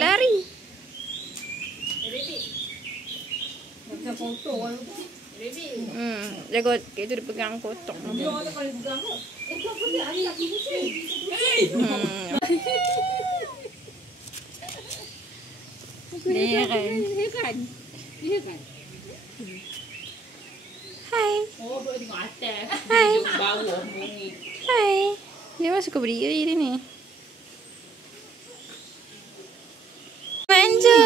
Lari. Macam foto orang tu. Jaga itu dia pegang kotak. Dia orang kalau pegang tu. Kau pun dia ada lagi kucing. Ni kan. Dia kan. Hai. Oh, boleh tengok atas. Hai. Duduk bawah bunyi. Hai. Dia masuk ke berdiri dia ni. Manja.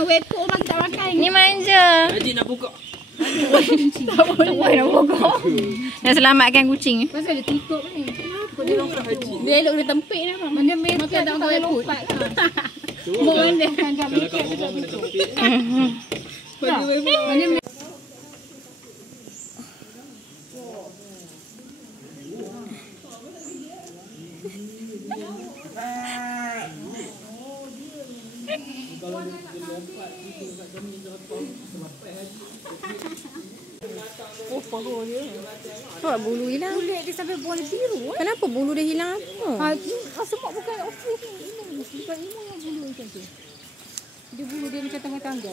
Wepok orang tak makan. Ni manja. Adik nak buka. Tak boleh nak pokok. Nak selamatkan kucing. Pasal dia tutup ni. Kenapa dia lompat tu? Dia elok dia tempik lah bang. Mana makan tak boleh lompat lah. Mana kan Kalau kat rumah kena tempik. mana oh, paruh dia. Kau bulu hilang. Kulit dia sampai bola biru. Kenapa bulu dia hilang apa? Semak bukan ofis ni. Bukan ilmu yang bulu macam tu. Dia bulu dia macam tangga-tangga.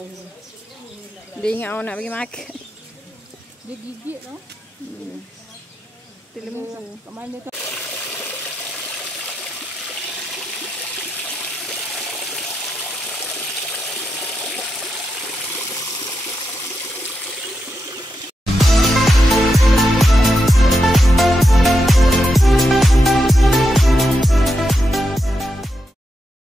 Dia ingat orang nak bagi makan. Dia gigit tau. Dia lembu. Kat mana tu?